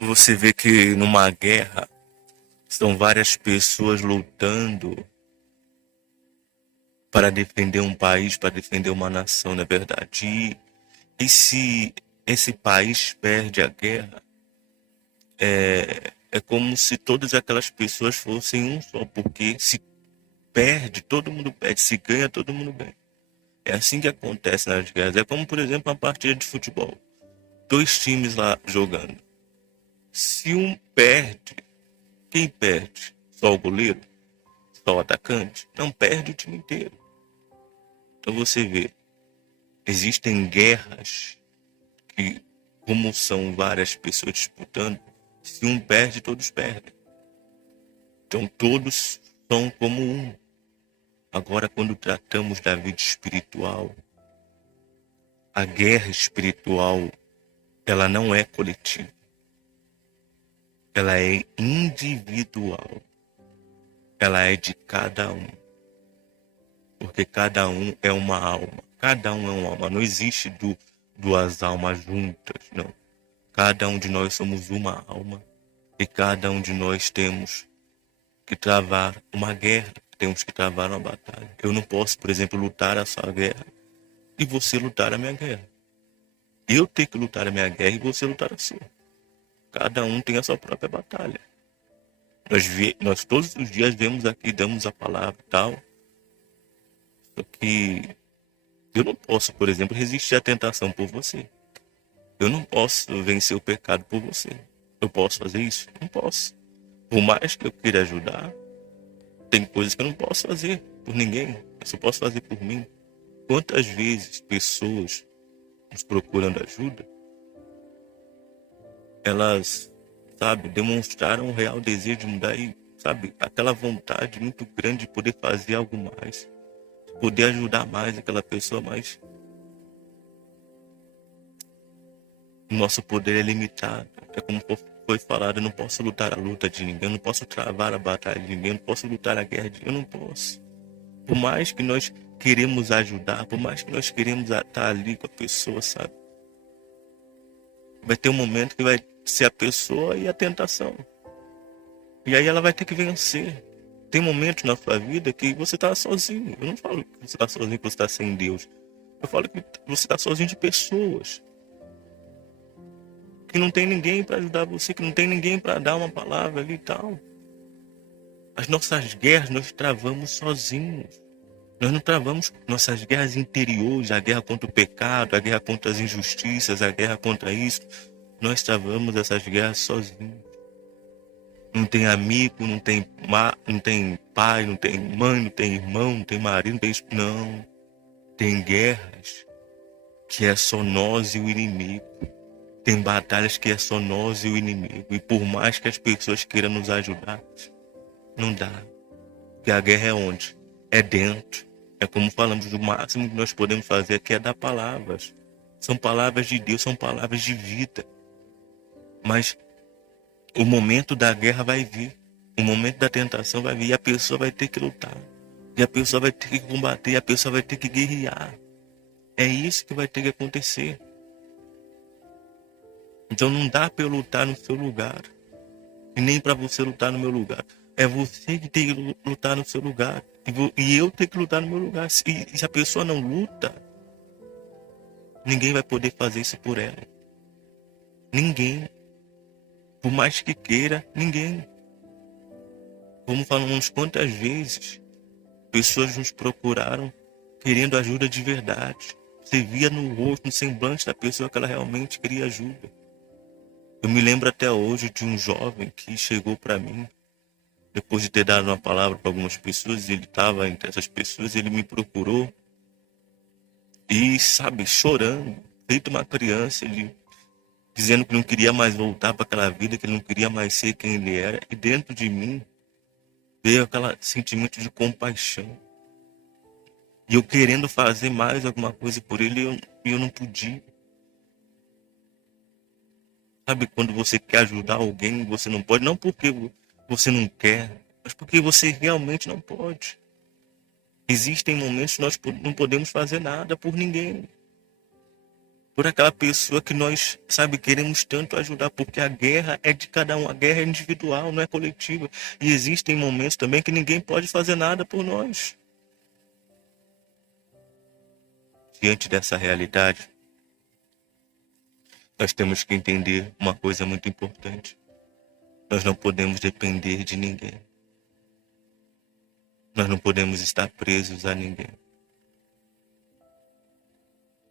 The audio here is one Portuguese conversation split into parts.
Você vê que numa guerra são várias pessoas lutando para defender um país, para defender uma nação, não é verdade? E se esse país perde a guerra, é como se todas aquelas pessoas fossem um só, porque se perde, todo mundo perde, se ganha, todo mundo ganha. É assim que acontece nas guerras. É como, por exemplo, uma partida de futebol. Dois times lá jogando. Se um perde, quem perde? Só o goleiro? Só o atacante? Não, perde o time inteiro. Então você vê, existem guerras que, como são várias pessoas disputando, se um perde, todos perdem. Então todos são como um. Agora, quando tratamos da vida espiritual, a guerra espiritual, ela não é coletiva, ela é individual, ela é de cada um, porque cada um é uma alma, cada um é uma alma, não existe duas almas juntas, não. Cada um de nós somos uma alma e cada um de nós temos que travar uma guerra, temos que travar uma batalha. Eu não posso, por exemplo, lutar a sua guerra e você lutar a minha guerra. Eu tenho que lutar a minha guerra e você lutar a sua. Cada um tem a sua própria batalha. Nós todos os dias vemos aqui, damos a palavra e tal. Só que eu não posso, por exemplo, resistir à tentação por você. Eu não posso vencer o pecado por você. Eu posso fazer isso? Não posso. Por mais que eu queira ajudar, tem coisas que eu não posso fazer por ninguém. Eu só posso fazer por mim. Quantas vezes pessoas nos procurando ajuda, elas, sabe, demonstraram um real desejo de mudar e, sabe, aquela vontade muito grande de poder fazer algo mais, poder ajudar mais aquela pessoa, mas o nosso poder é limitado. É como foi falado, eu não posso lutar a luta de ninguém, eu não posso travar a batalha de ninguém, eu não posso lutar a guerra de ninguém, eu não posso. Por mais que nós queremos ajudar, por mais que nós queremos estar ali com a pessoa, sabe? Vai ter um momento que vai ser a pessoa e a tentação. E aí ela vai ter que vencer. Tem momentos na sua vida que você está sozinho. Eu não falo que você está sozinho, que você está sem Deus. Eu falo que você está sozinho de pessoas. Que não tem ninguém para ajudar você, que não tem ninguém para dar uma palavra ali e tal. As nossas guerras nós travamos sozinhos. Nós não travamos nossas guerras interiores, a guerra contra o pecado, a guerra contra as injustiças, a guerra contra isso. Nós travamos essas guerras sozinhos. Não tem amigo, não tem pai, não tem mãe, não tem irmão, não tem marido, não tem isso. Não. Tem guerras que é só nós e o inimigo. Tem batalhas que é só nós e o inimigo. E por mais que as pessoas queiram nos ajudar, não dá. Porque a guerra é onde? É dentro. É como falamos, o máximo que nós podemos fazer aqui é dar palavras. São palavras de Deus, são palavras de vida. Mas o momento da guerra vai vir. O momento da tentação vai vir. E a pessoa vai ter que lutar. E a pessoa vai ter que combater. E a pessoa vai ter que guerrear. É isso que vai ter que acontecer. Então não dá para eu lutar no seu lugar. E nem para você lutar no meu lugar. É você que tem que lutar no seu lugar. E eu tenho que lutar no meu lugar. E se a pessoa não luta, ninguém vai poder fazer isso por ela. Ninguém. Por mais que queira, ninguém. Como falamos quantas vezes, pessoas nos procuraram querendo ajuda de verdade. Você via no rosto, no semblante da pessoa que ela realmente queria ajuda. Eu me lembro até hoje de um jovem que chegou para mim, depois de ter dado uma palavra para algumas pessoas, ele estava entre essas pessoas, ele me procurou e, sabe, chorando, feito uma criança, ele dizendo que não queria mais voltar para aquela vida, que ele não queria mais ser quem ele era. E dentro de mim veio aquele sentimento de compaixão. E eu querendo fazer mais alguma coisa por ele, eu não podia. Sabe, quando você quer ajudar alguém, você não pode, não porque você não quer, mas porque você realmente não pode. Existem momentos que nós não podemos fazer nada por ninguém. por aquela pessoa que nós, sabe, queremos tanto ajudar, porque a guerra é de cada um, a guerra é individual, não é coletiva. E existem momentos também que ninguém pode fazer nada por nós. Diante dessa realidade, nós temos que entender uma coisa muito importante. Nós não podemos depender de ninguém. Nós não podemos estar presos a ninguém.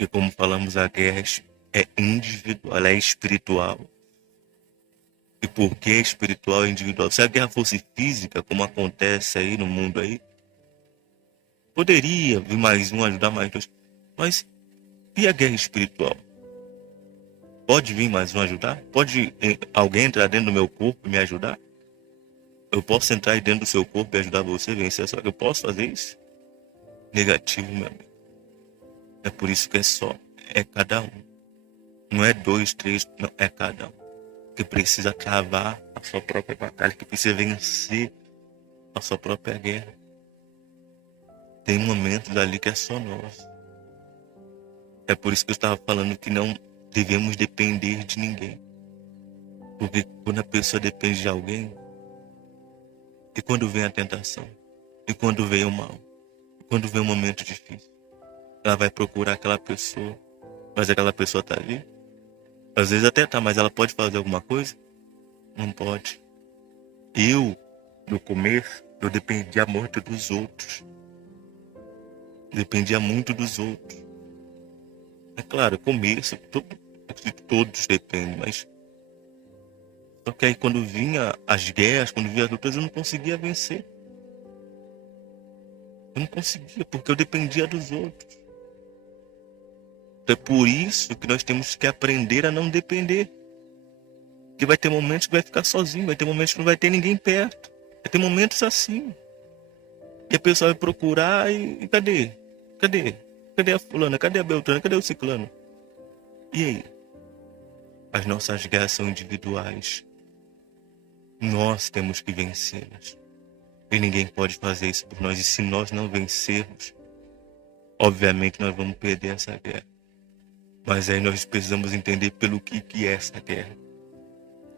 E como falamos, a guerra é individual, ela é espiritual. E por que espiritual e individual? Se a guerra fosse física, como acontece aí no mundo aí, poderia vir mais um ajudar mais dois. Mas e a guerra espiritual? Pode vir mais um ajudar? Pode alguém entrar dentro do meu corpo e me ajudar? Eu posso entrar aí dentro do seu corpo e ajudar você a vencer? Só que eu posso fazer isso? Negativo, meu amigo. É por isso que é cada um. Não é dois, três, não, é cada um. Que precisa travar a sua própria batalha, que precisa vencer a sua própria guerra. Tem momentos ali que é só nós. É por isso que eu estava falando que não devemos depender de ninguém. Porque quando a pessoa depende de alguém, e quando vem a tentação, e quando vem o mal, e quando vem um momento difícil, ela vai procurar aquela pessoa, mas aquela pessoa está ali. Às vezes até tá, mas ela pode fazer alguma coisa? Não pode. Eu, no começo, eu dependia muito dos outros. Dependia muito dos outros. É claro, começo, todos dependem, mas só que aí quando vinha as guerras, quando vinha as lutas, eu não conseguia vencer. Eu não conseguia, porque eu dependia dos outros. Então é por isso que nós temos que aprender a não depender. Porque vai ter momentos que vai ficar sozinho, vai ter momentos que não vai ter ninguém perto. Vai ter momentos assim. E a pessoa vai procurar e cadê? Cadê? Cadê a fulana? Cadê a beltrana? Cadê o ciclano? E aí? As nossas guerras são individuais. Nós temos que vencê-las. E ninguém pode fazer isso por nós. E se nós não vencermos, obviamente nós vamos perder essa guerra. Mas aí nós precisamos entender pelo que é essa guerra.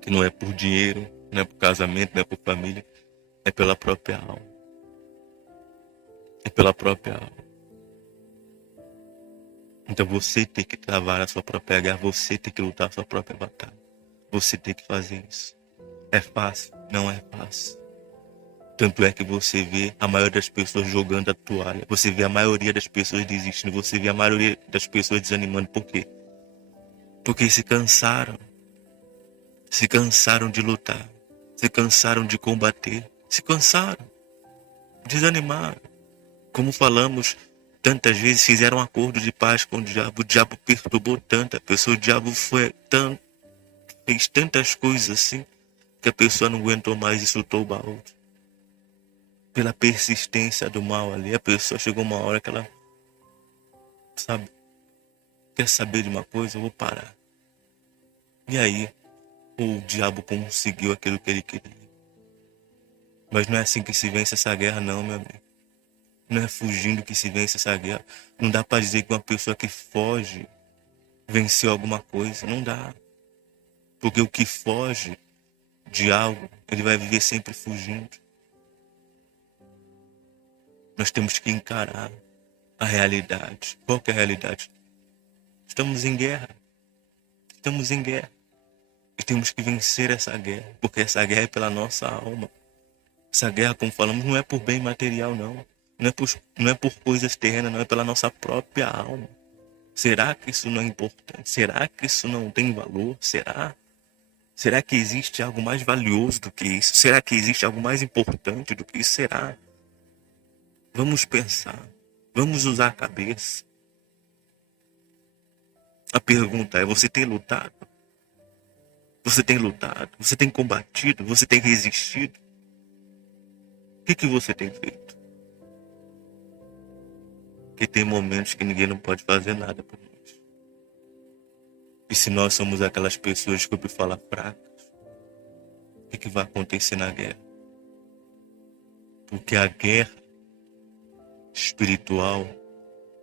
Que não é por dinheiro, não é por casamento, não é por família. É pela própria alma. É pela própria alma. Então você tem que travar a sua própria guerra. Você tem que lutar a sua própria batalha. Você tem que fazer isso. É fácil? Não é fácil. Tanto é que você vê a maioria das pessoas jogando a toalha. Você vê a maioria das pessoas desistindo. Você vê a maioria das pessoas desanimando. Por quê? Porque se cansaram. Se cansaram de lutar. Se cansaram de combater. Se cansaram. Desanimaram. Como falamos, tantas vezes fizeram um acordo de paz com o diabo perturbou tanto a pessoa, o diabo fez tantas coisas assim, que a pessoa não aguentou mais e soltou o balde. Pela persistência do mal ali, a pessoa chegou uma hora que ela, sabe, quer saber de uma coisa, eu vou parar. E aí, o diabo conseguiu aquilo que ele queria. Mas não é assim que se vence essa guerra não, meu amigo. Não é fugindo que se vence essa guerra. Não dá para dizer que uma pessoa que foge venceu alguma coisa. Não dá. Porque o que foge de algo, ele vai viver sempre fugindo. Nós temos que encarar a realidade. Qual que é a realidade? Estamos em guerra. Estamos em guerra. E temos que vencer essa guerra. Porque essa guerra é pela nossa alma. Essa guerra, como falamos, não é por bem material, não. Não é por coisas terrenas, não. É pela nossa própria alma. Será que isso não é importante? Será que isso não tem valor? Será? Será que existe algo mais valioso do que isso? Será que existe algo mais importante do que isso? Será? Vamos pensar. Vamos usar a cabeça. A pergunta é, você tem lutado? Você tem lutado? Você tem combatido? Você tem resistido? O que você tem feito? Porque tem momentos que ninguém não pode fazer nada por nós. E se nós somos aquelas pessoas que eu falar fracas, o que vai acontecer na guerra? Porque a guerra espiritual,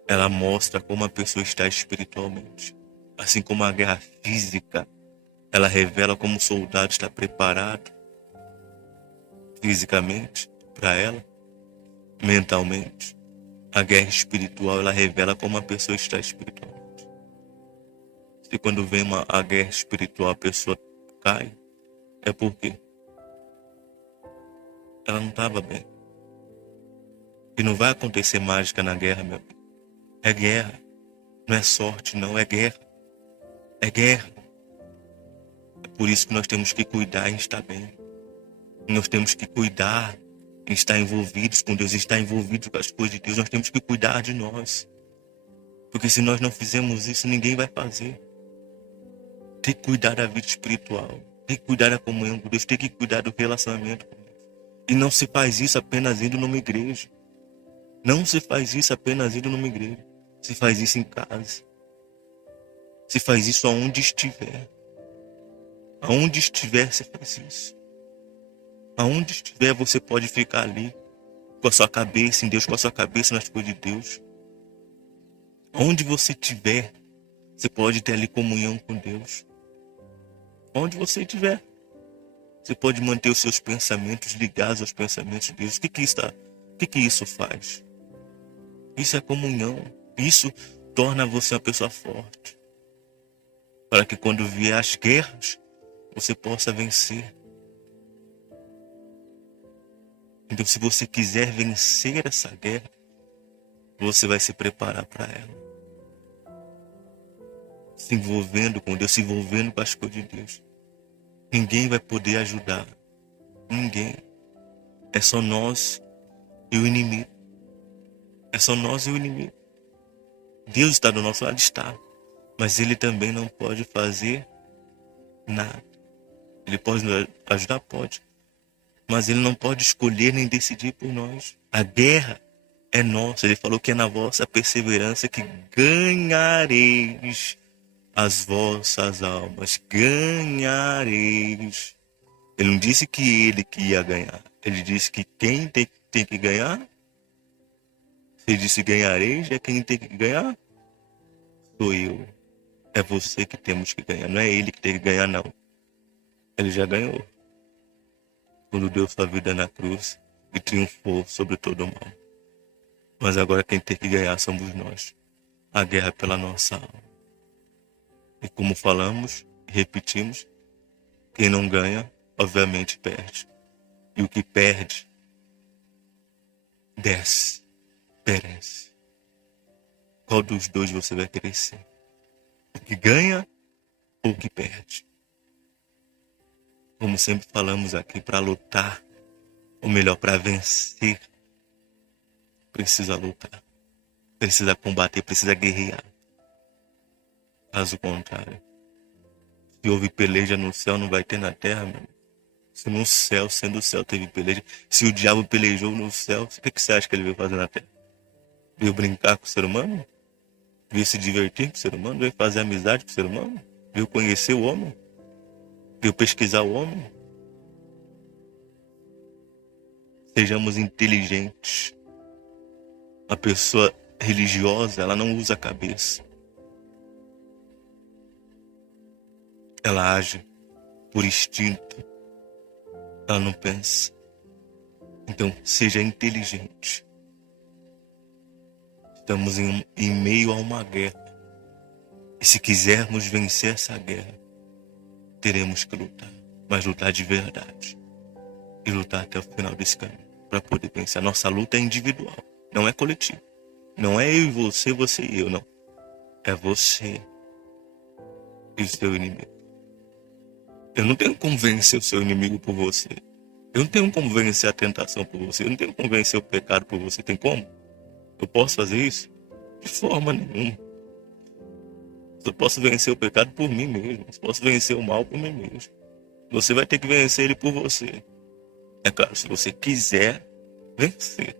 ela mostra como a pessoa está espiritualmente. Assim como a guerra física, ela revela como o soldado está preparado fisicamente para ela, mentalmente. A guerra espiritual, ela revela como a pessoa está espiritualmente. Se quando vem a guerra espiritual a pessoa cai, é porque ela não estava bem. E não vai acontecer mágica na guerra, meu amigo. É guerra. Não é sorte, não. É guerra. É guerra. É por isso que nós temos que cuidar em estar bem. Nós temos que cuidar em estar envolvidos com Deus, estar envolvidos com as coisas de Deus. Nós temos que cuidar de nós. Porque se nós não fizermos isso, ninguém vai fazer. Tem que cuidar da vida espiritual. Tem que cuidar da comunhão com Deus. Tem que cuidar do relacionamento com Deus. E não se faz isso apenas indo numa igreja. Não se faz isso apenas indo numa igreja. Se faz isso em casa. Se faz isso aonde estiver. Aonde estiver, você faz isso. Aonde estiver, você pode ficar ali. Com a sua cabeça em Deus, com a sua cabeça nas coisas de Deus. Onde você estiver, você pode ter ali comunhão com Deus. Onde você estiver, você pode manter os seus pensamentos ligados aos pensamentos de Deus. O que isso faz? Isso é comunhão. Isso torna você uma pessoa forte. Para que quando vier as guerras, você possa vencer. Então, se você quiser vencer essa guerra, você vai se preparar para ela. Se envolvendo com Deus, se envolvendo com as coisas de Deus. Ninguém vai poder ajudar. Ninguém. É só nós e o inimigo. É só nós e o inimigo. Deus está do nosso lado, está. Mas Ele também não pode fazer nada. Ele pode nos ajudar? Pode. Mas Ele não pode escolher nem decidir por nós. A guerra é nossa. Ele falou que é na vossa perseverança que ganhareis as vossas almas. Ganhareis. Ele não disse que ele que ia ganhar. Ele disse que quem tem que ganhar. Ele disse ganhareis, é quem tem que ganhar? Sou eu. É você que temos que ganhar. Não é ele que tem que ganhar, não. Ele já ganhou. Quando deu sua vida na cruz e triunfou sobre todo o mal. Mas agora quem tem que ganhar somos nós. A guerra é pela nossa alma. E como falamos e repetimos, quem não ganha, obviamente perde. E o que perde, desce, perece. Qual dos dois você vai querer ser? O que ganha ou o que perde? Como sempre falamos aqui, para lutar, ou melhor, para vencer, precisa lutar. Precisa combater, precisa guerrear. Caso contrário, se houve peleja no céu, não vai ter na terra, meu irmão. Se no céu, sendo o céu, teve peleja, se o diabo pelejou no céu, o que você acha que ele veio fazer na terra? Veio brincar com o ser humano? Veio se divertir com o ser humano? Veio fazer amizade com o ser humano? Veio conhecer o homem? Veio pesquisar o homem? Sejamos inteligentes. A pessoa religiosa, ela não usa a cabeça. Ela age por instinto. Ela não pensa. Então, seja inteligente. Estamos em meio a uma guerra. E se quisermos vencer essa guerra, teremos que lutar. Mas lutar de verdade. E lutar até o final desse caminho. Para poder vencer. A nossa luta é individual. Não é coletiva. Não é eu e você, você e eu, não. É você e o seu inimigo. Eu não tenho como vencer o seu inimigo por você. Eu não tenho como vencer a tentação por você. Eu não tenho como vencer o pecado por você. Tem como? Eu posso fazer isso? De forma nenhuma. Eu posso vencer o pecado por mim mesmo. Eu posso vencer o mal por mim mesmo. Você vai ter que vencer ele por você. É claro, se você quiser vencer.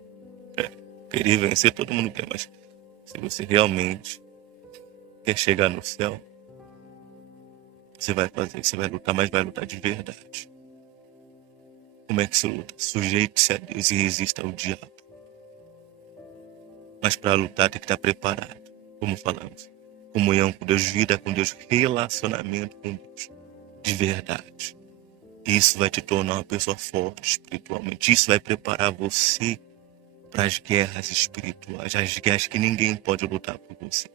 Querer vencer, todo mundo quer, mas se você realmente quer chegar no céu, você vai fazer, você vai lutar, mas vai lutar de verdade. Como é que se luta? Sujeite-se a Deus e resista ao diabo. Mas para lutar tem que estar preparado, como falamos. comunhão com Deus, vida com Deus, relacionamento com Deus, de verdade. Isso vai te tornar uma pessoa forte espiritualmente. Isso vai preparar você para as guerras espirituais, as guerras que ninguém pode lutar por você.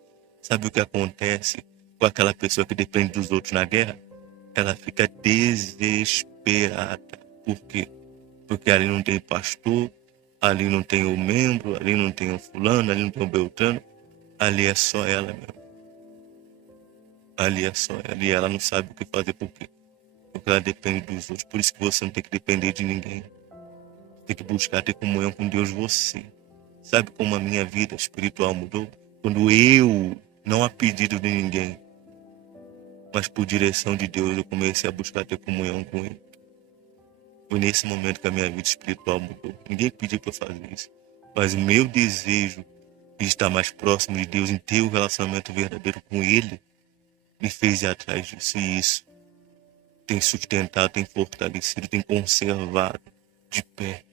Sabe o que acontece com aquela pessoa que depende dos outros na guerra? Ela fica desesperada. Por quê? Porque ali não tem pastor, ali não tem o membro, ali não tem o fulano, ali não tem o beltrano. Ali é só ela mesmo. Ali é só ela. E ela não sabe o que fazer. Por quê? Porque ela depende dos outros. Por isso que você não tem que depender de ninguém. Tem que buscar ter comunhão com Deus você. Sabe como a minha vida espiritual mudou? Quando eu, não a pedido de ninguém, mas por direção de Deus, eu comecei a buscar ter comunhão com Ele. Foi nesse momento que a minha vida espiritual mudou. Ninguém pediu para eu fazer isso. Mas o meu desejo de estar mais próximo de Deus, em ter um relacionamento verdadeiro com Ele, me fez ir atrás disso. E isso tem sustentado, tem fortalecido, tem conservado de pé.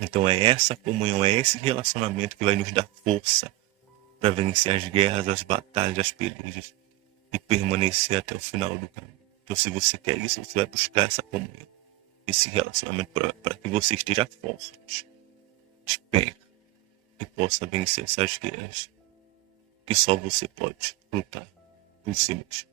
Então é essa comunhão, é esse relacionamento que vai nos dar força para vencer as guerras, as batalhas, as pelejas e permanecer até o final do caminho. Então se você quer isso, você vai buscar essa comunhão, esse relacionamento para que você esteja forte, de pé e possa vencer essas guerras que só você pode lutar por si mesmo.